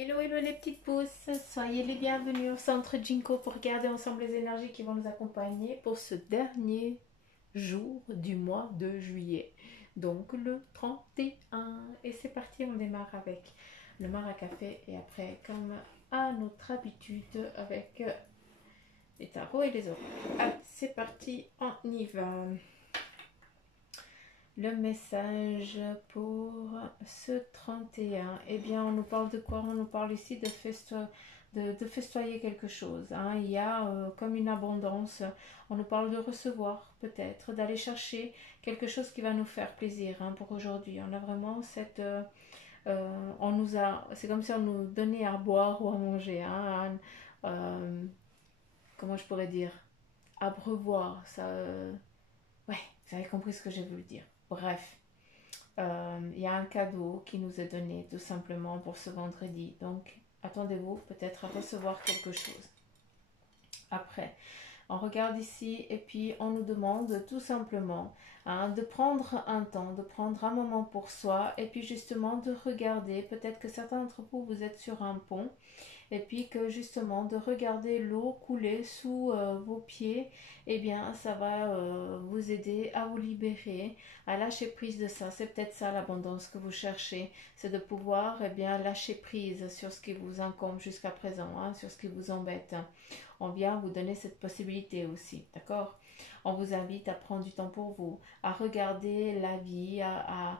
Hello, hello les petites pousses, soyez les bienvenus au centre Jinko pour regarder ensemble les énergies qui vont nous accompagner pour ce dernier jour du mois de juillet, donc le 31. Et c'est parti, on démarre avec le maracafé et après, comme à notre habitude, avec les tarots et les oracles. Allez, c'est parti, on y va. Le message pour ce 31, eh bien, on nous parle de quoi? On nous parle ici de festoyer quelque chose. Hein. Il y a comme une abondance. On nous parle de recevoir, peut-être, d'aller chercher quelque chose qui va nous faire plaisir hein, pour aujourd'hui. On a vraiment cette... c'est comme si on nous donnait à boire ou à manger. Hein, comment je pourrais dire? Abreuvoir. Ça, ouais, vous avez compris ce que j'ai voulu dire. Bref. Il y a un cadeau qui nous est donné tout simplement pour ce vendredi. Donc, attendez-vous peut-être à recevoir quelque chose. Après, on regarde ici et puis on nous demande tout simplement hein, de prendre un temps, de prendre un moment pour soi et puis justement de regarder. Peut-être que certains d'entre vous, vous êtes sur un pont et puis que justement de regarder l'eau couler sous vos pieds, eh bien ça va vous aider à vous libérer, à lâcher prise de ça. C'est peut-être ça l'abondance que vous cherchez, c'est de pouvoir eh bien lâcher prise sur ce qui vous incombe jusqu'à présent, hein, sur ce qui vous embête. On vient vous donner cette possibilité aussi, d'accord? On vous invite à prendre du temps pour vous, à regarder la vie, à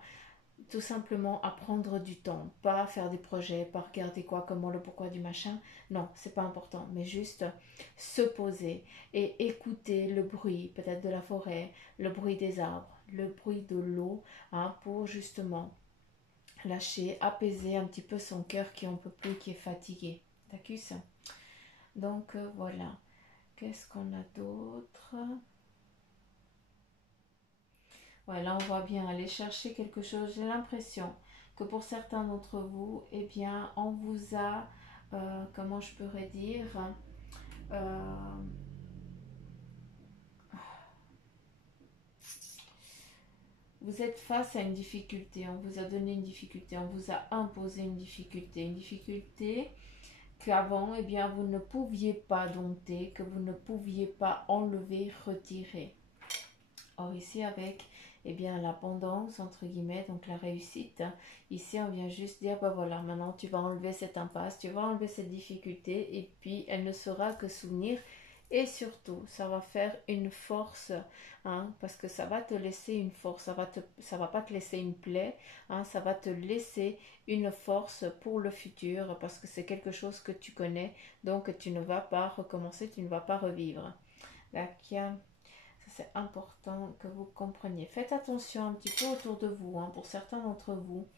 tout simplement à prendre du temps, pas faire des projets, pas regarder quoi, comment, le pourquoi du machin. Non, c'est pas important, mais juste se poser et écouter le bruit, peut-être de la forêt, le bruit des arbres, le bruit de l'eau, hein, pour justement lâcher, apaiser un petit peu son cœur qui en peut plus, qui est fatigué. D'accord? Donc voilà. Qu'est-ce qu'on a d'autre? Ouais, là on voit bien aller chercher quelque chose. J'ai l'impression que pour certains d'entre vous, eh bien, on vous a, comment je pourrais dire, euh, vous êtes face à une difficulté, on vous a donné une difficulté, on vous a imposé une difficulté qu'avant, eh bien, vous ne pouviez pas dompter, que vous ne pouviez pas enlever, retirer. Or ici avec eh bien l'abondance entre guillemets, donc la réussite, ici on vient juste dire bah voilà, maintenant tu vas enlever cette impasse, tu vas enlever cette difficulté et puis elle ne sera que souvenir et surtout ça va faire une force hein, parce que ça va te laisser une force, ça va pas te laisser une plaie hein, ça va te laisser une force pour le futur parce que c'est quelque chose que tu connais, donc tu ne vas pas recommencer, tu ne vas pas revivre. D'accord. C'est important que vous compreniez. Faites attention un petit peu autour de vous, hein, pour certains d'entre vous,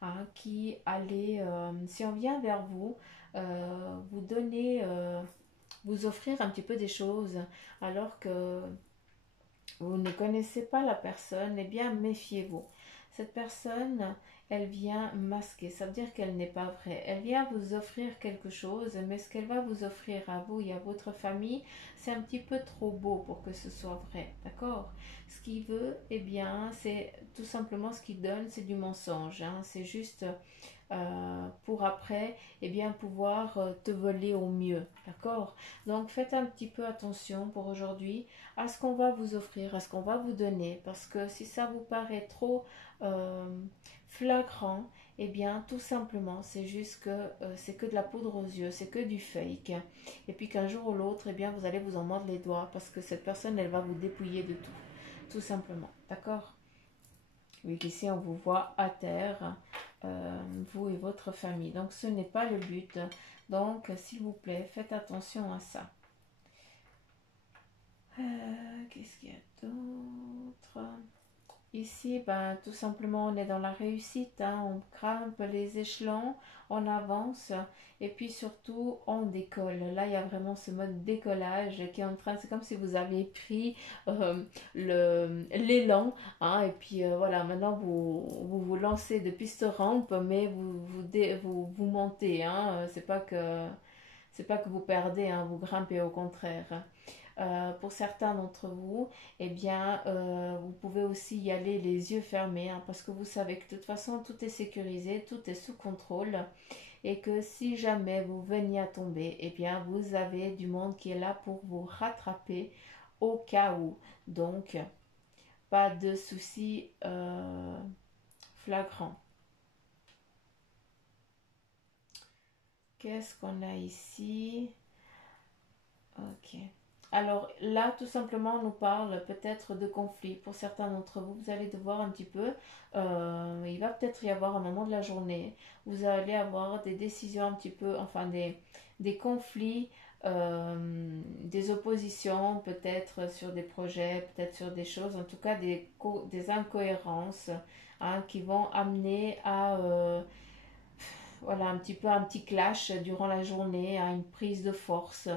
hein, qui allez, si on vient vers vous, vous donner, vous offrir un petit peu des choses, alors que vous ne connaissez pas la personne, eh bien méfiez-vous. Cette personne, elle vient masquer, ça veut dire qu'elle n'est pas vraie. Elle vient vous offrir quelque chose, mais ce qu'elle va vous offrir à vous et à votre famille, c'est un petit peu trop beau pour que ce soit vrai, d'accord? Ce qu'il veut, eh bien, c'est tout simplement ce qu'il donne, c'est du mensonge, hein. C'est juste pour après eh bien, pouvoir te voler au mieux. D'accord? Donc faites un petit peu attention pour aujourd'hui à ce qu'on va vous offrir, à ce qu'on va vous donner. Parce que si ça vous paraît trop flagrant, eh bien tout simplement c'est juste que c'est que de la poudre aux yeux, c'est que du fake. Et puis qu'un jour ou l'autre, eh bien vous allez vous en mordre les doigts parce que cette personne, elle va vous dépouiller de tout. Tout simplement. D'accord? Oui, ici on vous voit à terre, vous et votre famille. Donc ce n'est pas le but. Donc s'il vous plaît, faites attention à ça. Qu'est-ce qu'il y a d'autre? Ici, ben, tout simplement, on est dans la réussite, hein. On grimpe les échelons, on avance et puis surtout, on décolle. Là, il y a vraiment ce mode décollage qui est en train, c'est comme si vous avez pris l'élan, hein, et puis voilà, maintenant vous lancez de piste rampe, mais vous montez, hein. C'est pas que vous perdez, hein, vous grimpez au contraire. Pour certains d'entre vous, eh bien, vous pouvez aussi y aller les yeux fermés, hein, parce que vous savez que de toute façon, tout est sécurisé, tout est sous contrôle, et que si jamais vous veniez à tomber, eh bien, vous avez du monde qui est là pour vous rattraper au cas où. Donc, pas de soucis flagrants. Qu'est-ce qu'on a ici? Ok. Alors là, tout simplement, on nous parle peut-être de conflit. Pour certains d'entre vous, vous allez devoir un petit peu, il va peut-être y avoir un moment de la journée, vous allez avoir des décisions un petit peu, enfin des conflits, des oppositions, peut-être sur des projets, peut-être sur des choses, en tout cas des incohérences, hein, qui vont amener à voilà, un petit peu un petit clash durant la journée, hein, une prise de force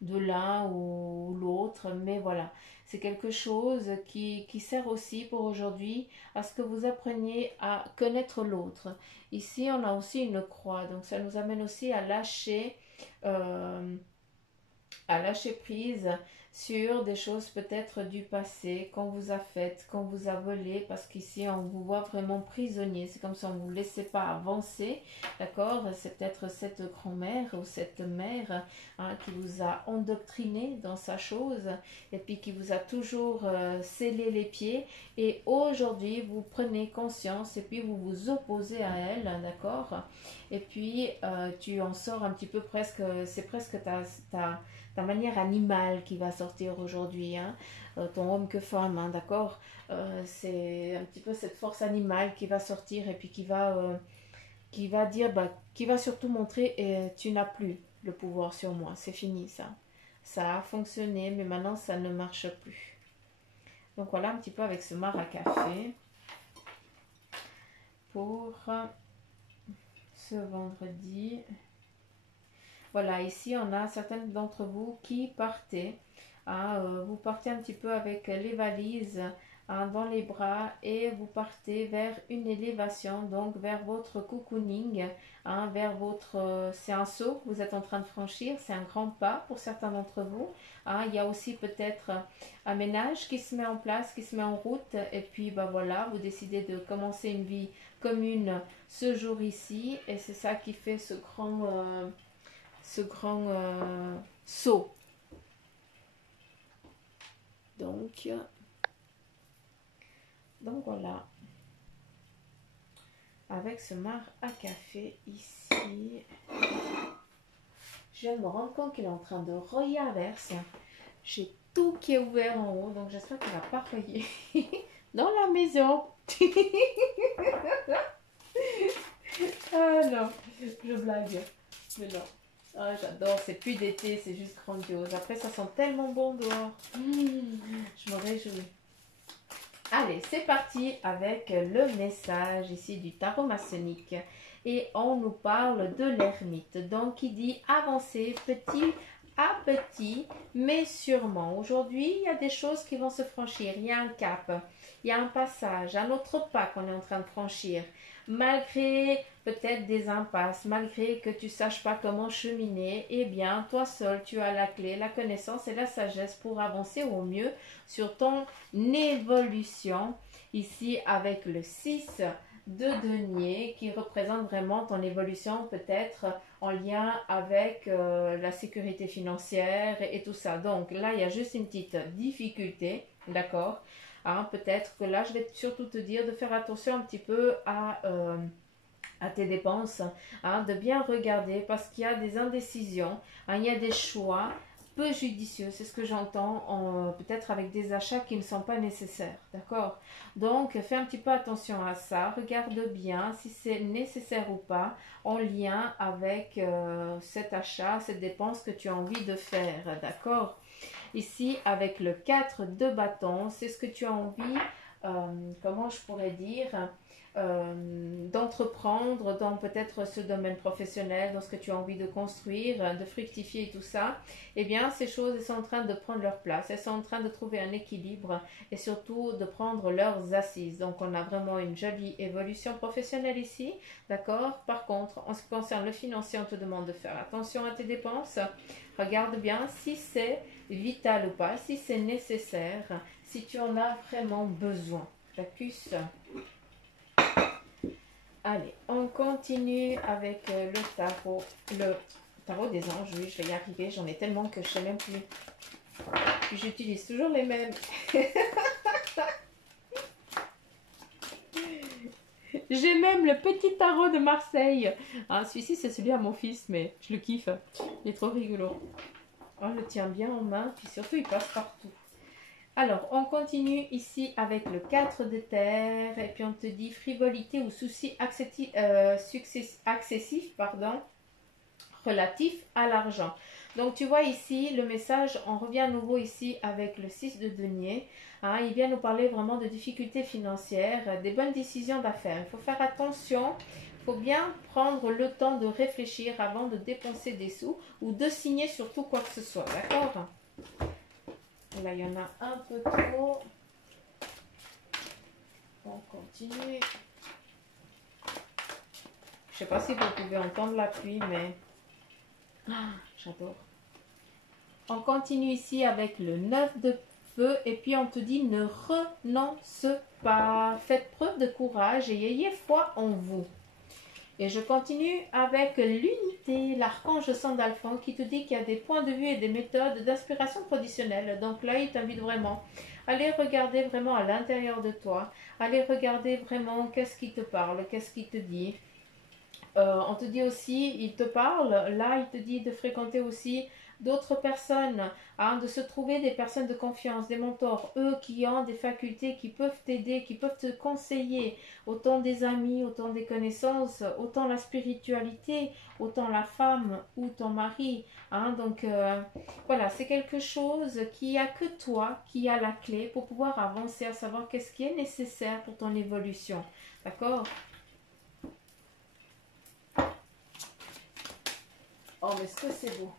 de l'un ou l'autre. Mais voilà, c'est quelque chose qui sert aussi pour aujourd'hui à ce que vous appreniez à connaître l'autre. Ici, on a aussi une croix, donc ça nous amène aussi euh, à lâcher prise sur des choses peut-être du passé qu'on vous a faites, qu'on vous a volées, parce qu'ici on vous voit vraiment prisonnier, c'est comme si on ne vous laissait pas avancer, d'accord? C'est peut-être cette grand-mère ou cette mère, hein, qui vous a endoctriné dans sa chose et puis qui vous a toujours scellé les pieds, et aujourd'hui vous prenez conscience et puis vous vous opposez à elle, d'accord? Et puis tu en sors un petit peu presque, c'est presque ta manière animale qui va sortir aujourd'hui, hein, ton homme que femme, hein, d'accord, c'est un petit peu cette force animale qui va sortir et puis qui va dire, bah, qui va surtout montrer, tu n'as plus le pouvoir sur moi, c'est fini ça. Ça a fonctionné, mais maintenant ça ne marche plus. Donc voilà un petit peu avec ce mar à café pour ce vendredi. Voilà, ici on a certains d'entre vous qui partez. Hein, vous partez un petit peu avec les valises, hein, dans les bras, et vous partez vers une élévation, donc vers votre cocooning, hein, vers votre... c'est un saut que vous êtes en train de franchir, c'est un grand pas pour certains d'entre vous. Hein, il y a aussi peut-être un ménage qui se met en place, qui se met en route, et puis bah, voilà, vous décidez de commencer une vie commune ce jour ici, et c'est ça qui fait ce grand saut. Donc voilà, avec ce mar à café ici, je viens de me rendre compte qu'il est en train de rayer à verse. J'ai tout qui est ouvert en haut, donc j'espère qu'il ne va pas rayer dans la maison. Ah non, je blague, mais non. Ah, j'adore, c'est plus d'été, c'est juste grandiose. Après, ça sent tellement bon dehors. Je me réjouis. Allez, c'est parti avec le message ici du tarot maçonnique. Et on nous parle de l'ermite. Donc, qui dit avancer petit à petit, mais sûrement. Aujourd'hui, il y a des choses qui vont se franchir. Il y a un cap, il y a un passage, un autre pas qu'on est en train de franchir. Malgré peut-être des impasses, malgré que tu ne saches pas comment cheminer, eh bien, toi seul, tu as la clé, la connaissance et la sagesse pour avancer au mieux sur ton évolution. Ici, avec le 6 de denier qui représente vraiment ton évolution, peut-être en lien avec la sécurité financière et tout ça. Donc là, il y a juste une petite difficulté, d'accord? Hein, peut-être que là, je vais surtout te dire de faire attention un petit peu à tes dépenses, hein, de bien regarder parce qu'il y a des indécisions, hein, il y a des choix peu judicieux, c'est ce que j'entends, peut-être avec des achats qui ne sont pas nécessaires, d'accord? Donc, fais un petit peu attention à ça, regarde bien si c'est nécessaire ou pas en lien avec cet achat, cette dépense que tu as envie de faire, d'accord? Ici, avec le 4 de bâton, c'est ce que tu as envie, comment je pourrais dire, d'entreprendre dans peut-être ce domaine professionnel, dans ce que tu as envie de construire, de fructifier et tout ça, eh bien ces choses, elles sont en train de prendre leur place, elles sont en train de trouver un équilibre et surtout de prendre leurs assises. Donc on a vraiment une jolie évolution professionnelle ici, d'accord? Par contre, en ce qui concerne le financier, on te demande de faire attention à tes dépenses. Regarde bien si c'est vital ou pas, si c'est nécessaire, si tu en as vraiment besoin. J'accuse. Allez, on continue avec le tarot des anges. Oui, je vais y arriver. J'en ai tellement que je ne sais même plus. J'utilise toujours les mêmes. J'ai même le petit tarot de Marseille. Ah, celui-ci, c'est celui à mon fils, mais je le kiffe. Il est trop rigolo. On le tient bien en main, puis surtout, il passe partout. Alors, on continue ici avec le 4 de terre, et puis on te dit frivolité ou souci excessif, relatif à l'argent. Donc, tu vois ici, le message, on revient à nouveau ici avec le 6 de denier. Hein, il vient nous parler vraiment de difficultés financières, des bonnes décisions d'affaires. Il faut faire attention, il faut bien prendre le temps de réfléchir avant de dépenser des sous ou de signer surtout quoi que ce soit, d'accord ? Là, il y en a un peu trop. On continue. Je ne sais pas si vous pouvez entendre la pluie, mais j'adore. On continue ici avec le 9 de feu et puis on te dit ne renonce pas. Faites preuve de courage et ayez foi en vous. Et je continue avec l'unité, l'archange Sandalphon qui te dit qu'il y a des points de vue et des méthodes d'inspiration traditionnelles. Donc là, il t'invite vraiment à aller regarder vraiment à l'intérieur de toi, aller regarder vraiment qu'est-ce qui te parle, qu'est-ce qui te dit. On te dit aussi, il te parle, là il te dit de fréquenter aussi d'autres personnes, hein, de se trouver des personnes de confiance, des mentors, eux qui ont des facultés, qui peuvent t'aider, qui peuvent te conseiller, autant des amis, autant des connaissances, autant la spiritualité, autant la femme ou ton mari. Hein, donc voilà, c'est quelque chose qui a que toi, qui a la clé pour pouvoir avancer, à savoir qu'est-ce qui est nécessaire pour ton évolution. D'accord ? Oh, mais est-ce que c'est beau?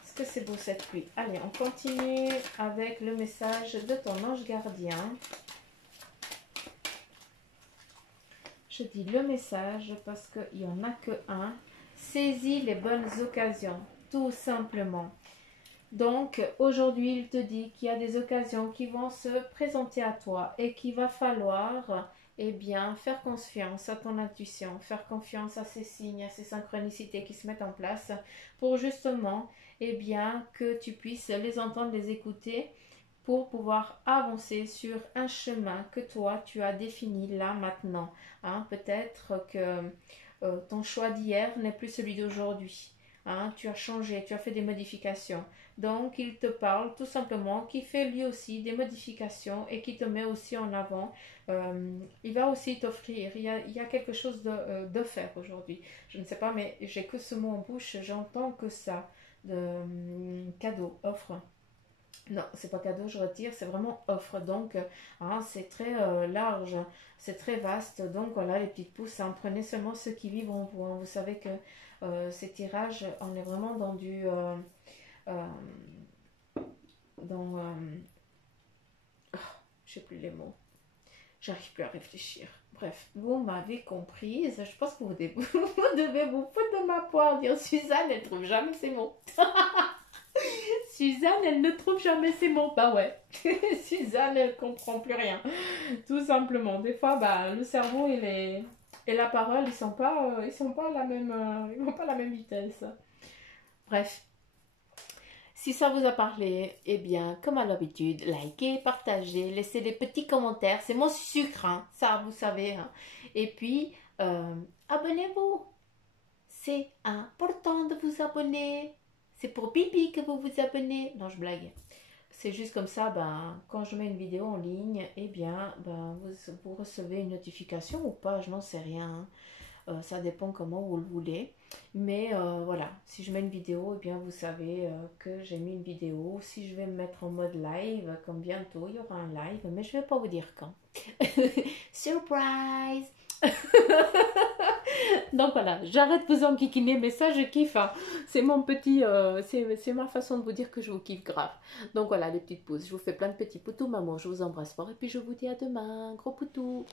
Est-ce que c'est beau cette pluie? Allez, on continue avec le message de ton ange gardien. Je dis le message parce qu'il n'y en a que un. Saisis les bonnes occasions, tout simplement. Donc, aujourd'hui, il te dit qu'il y a des occasions qui vont se présenter à toi et qu'il va falloir, eh bien, faire confiance à ton intuition, faire confiance à ces signes, à ces synchronicités qui se mettent en place pour justement, eh bien, que tu puisses les entendre, les écouter pour pouvoir avancer sur un chemin que toi, tu as défini là, maintenant. Hein, peut-être que ton choix d'hier n'est plus celui d'aujourd'hui. Hein, tu as changé, tu as fait des modifications. Donc, il te parle tout simplement, qui fait lui aussi des modifications et qui te met aussi en avant. Il va aussi t'offrir, il y a quelque chose d'offert aujourd'hui. Je ne sais pas, mais j'ai que ce mot en bouche, j'entends que ça. Cadeau, offre. Non, c'est pas cadeau, je retire, c'est vraiment offre. Donc, hein, c'est très large, c'est très vaste. Donc, voilà, les petites pouces, hein, prenez seulement ceux qui vivent en vous. Hein. Vous savez que ces tirages, on est vraiment dans du... dans... je sais plus les mots. J'arrive plus à réfléchir. Bref, vous m'avez comprise. Je pense que vous devez vous foutre de ma poire, dire Suzanne, elle trouve jamais ses mots. Suzanne, elle ne trouve jamais ses mots. Bah ouais, Suzanne, elle comprend plus rien. Tout simplement. Des fois, bah, le cerveau et la parole, ils sont pas à la même, ils vont pas à la même vitesse. Bref. Si ça vous a parlé, eh bien, comme à l'habitude, likez, partagez, laissez des petits commentaires. C'est mon sucre, hein, ça, vous savez. Hein. Et puis, abonnez-vous. C'est important de vous abonner. C'est pour pipi que vous vous abonnez. Non, je blague. C'est juste comme ça, ben, quand je mets une vidéo en ligne, eh bien, ben, vous recevez une notification ou pas, je n'en sais rien. Hein. Ça dépend comment vous le voulez. Mais voilà, si je mets une vidéo, eh bien vous savez que j'ai mis une vidéo. Si je vais me mettre en mode live, comme bientôt, il y aura un live, mais je ne vais pas vous dire quand. Surprise! Donc voilà, j'arrête de vous enquiquiner, mais ça je kiffe. Hein. C'est mon petit, c'est ma façon de vous dire que je vous kiffe grave. Donc voilà, les petites pouces. Je vous fais plein de petits poutous, maman. Je vous embrasse fort et puis je vous dis à demain. Gros poutous.